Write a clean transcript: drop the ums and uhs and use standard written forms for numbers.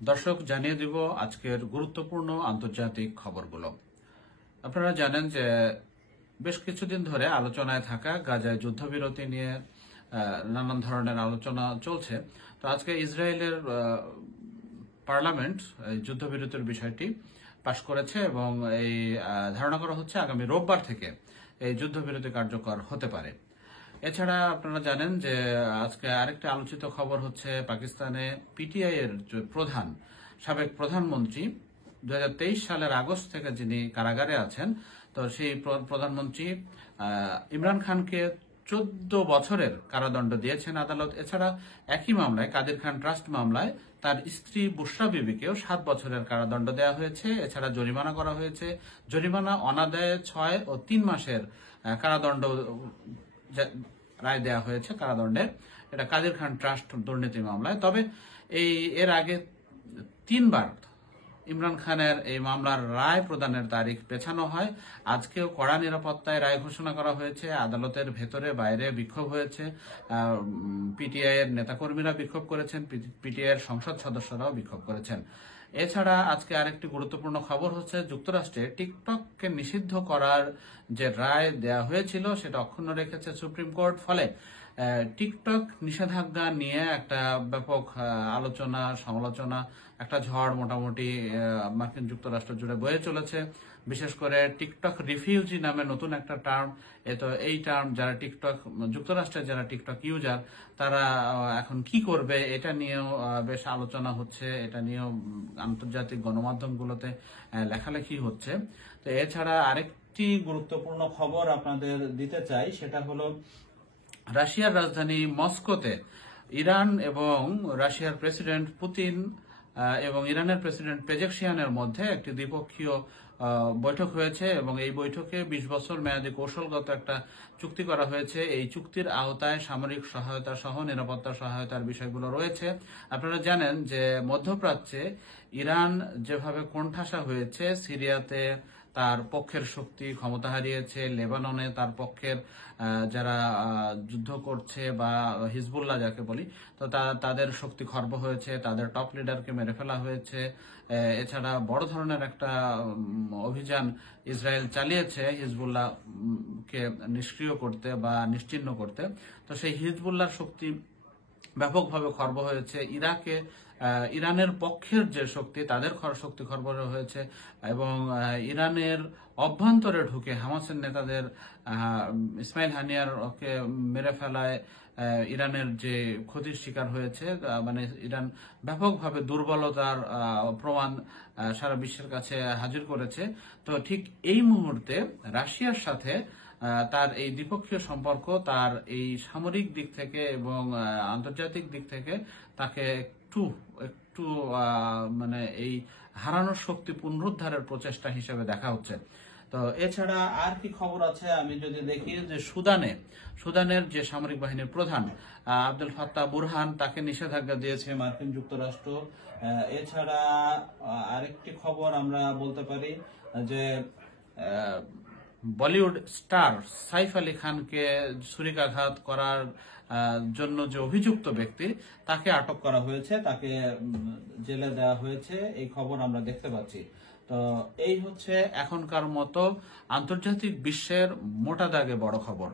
দর্শক জানিয়ে দিব আজকের গুরুত্বপূর্ণ আন্তর্জাতিক খবরগুলো। আপনারা জানেন যে বেশ কিছুদিন ধরে আলোচনায় থাকা গাজায় যুদ্ধবিরতি নিয়ে নানান ধরনের আলোচনা চলছে। তো আজকে ইসরায়েলের পার্লামেন্ট যুদ্ধবিরতির বিষয়টি পাশ করেছে এবং এই ধারণা করা হচ্ছে আগামী রোববার থেকে এই যুদ্ধবিরতি কার্যকর হতে পারে। এছাড়া আপনারা জানেন যে আজকে আরেকটা আলোচিত খবর হচ্ছে পাকিস্তানে পিটিআই এর যে সাবেক প্রধানমন্ত্রী 2023 সালের আগস্ট থেকে যিনি কারাগারে আছেন, তো সেই প্রধানমন্ত্রী ইমরান খানকে 14 বছরের কারাদণ্ড দিয়েছেন আদালত। এছাড়া একই মামলায় কাদের খান ট্রাস্ট মামলায় তার স্ত্রী বুশরা বিবিকেও 7 বছরের কারাদণ্ড দেওয়া হয়েছে। এছাড়া জরিমানা করা হয়েছে। জরিমানা অনাদায়ে 6 ও 3 মাসের কারাদণ্ড রায় দেওয়া হয়েছে কারাদণ্ডের। এটা কাদের খান ট্রাস্ট দুর্নীতি মামলায়। তবে এর আগে 3 বার ইমরান খানের এই মামলার রায় প্রদানের তারিখ পেছানো হয়। আজকেও কড়া নিরাপত্তায় রায় ঘোষণা করা হয়েছে। আদালতের ভেতরে বাইরে বিক্ষোভ হয়েছে। পিটিআই এর নেতাকর্মীরা বিক্ষোভ করেছেন, পিটিআই এর সংসদ সদস্যরাও বিক্ষোভ করেছেন। এছাড়া আজকে আরেকটি গুরুত্বপূর্ণ খবর হচ্ছে যুক্তরাষ্ট্রে টিকটককে নিষিদ্ধ করার যে রায় দেয়া হয়েছিল সেটা অক্ষুণ্ণ রেখেছে সুপ্রিম কোর্ট। ফলে টিকটক নিষেধাজ্ঞা নিয়ে একটা ব্যাপক আলোচনা সমালোচনা, একটা ঝড় মোটামুটি মার্কিন যুক্তরাষ্ট্র জুড়ে বয়ে চলেছে। বিশেষ করে টিকটক রিফিউজি নামে নতুন একটা টার্ম। এই টার্ম যারা যুক্তরাষ্ট্রের যারা টিকটক ইউজার তারা এখন কি করবে এটা নিয়েও বেশ আলোচনা হচ্ছে। এটা নিয়েও আন্তর্জাতিক গণমাধ্যমগুলোতে লেখালেখি হচ্ছে। তো এছাড়া আরেকটি গুরুত্বপূর্ণ খবর আপনাদের দিতে চাই, সেটা হলো রাশিয়ার রাজধানী মস্কোতে ইরান এবং রাশিয়ার প্রেসিডেন্ট পুতিন এবং ইরানের প্রেসিডেন্ট পেজেকশিয়ানের মধ্যে একটি দ্বিপক্ষীয় বৈঠক হয়েছে এবং এই বৈঠকে 20 বছর মেয়াদী কৌশলগত একটা চুক্তি করা হয়েছে। এই চুক্তির আওতায় সামরিক সহায়তা সহ নিরাপত্তা সহায়তার বিষয়গুলো রয়েছে। আপনারা জানেন যে মধ্যপ্রাচ্যে ইরান যেভাবে কোণঠাসা হয়েছে, সিরিয়াতে তার পক্ষের শক্তি ক্ষমতা হারিয়েছে, লেবাননে তার পক্ষের যারা যুদ্ধ করছে বা হিজবুল্লাহ যাকে বলি, তো তাদের শক্তি খর্ব হয়েছে, তাদের টপ লিডারকে মেরে ফেলা হয়েছে। এছাড়া বড় ধরনের একটা অভিযান ইসরায়েল চালিয়েছে হিজবুল্লাহকে নিষ্ক্রিয় করতে বা নিশ্চিহ্ন করতে। তো সেই হিজবুল্লাহর শক্তি ব্যাপকভাবে খর্ব হয়েছে। ইরানের পক্ষের যে শক্তি তাদের শক্তি খর্ব হয়েছে এবং ইরানের অভ্যন্তরে ঢুকে হামাসের নেতাদের ইসমাইল হানিয়ারকে মেরে ফেলায় ইরানের যে ক্ষতির শিকার হয়েছে, মানে ইরান ব্যাপকভাবে দুর্বলতার প্রমাণ সারা বিশ্বের কাছে হাজির করেছে। তো ঠিক এই মুহূর্তে রাশিয়ার সাথে তার এই দ্বিপক্ষীয় সম্পর্ক তার এই সামরিক দিক থেকে এবং আন্তর্জাতিক দিক থেকে তাকে একটু মানে এই হারানোর শক্তি পুনরুদ্ধারের প্রচেষ্টা হিসেবে দেখা হচ্ছে। তো এছাড়া আর কি খবর আছে আমি যদি দেখি যে সুদানের যে সামরিক বাহিনীর প্রধান আব্দুল ফাত্তাহ বুরহান, তাকে নিষেধাজ্ঞা দিয়েছে মার্কিন যুক্তরাষ্ট্র। এছাড়া আরেকটি খবর আমরা বলতে পারি যে বলিউড স্টার সাইফ আলী খানকে ছুরিকাঘাত করার জন্য যে অভিযুক্ত ব্যক্তি তাকে আটক করা হয়েছে, তাকে জেলে দেওয়া হয়েছে, এই খবর আমরা দেখতে পাচ্ছি। তো এই হচ্ছে এখনকার মতো আন্তর্জাতিক বিশ্বের মোটা দাগে বড় খবর।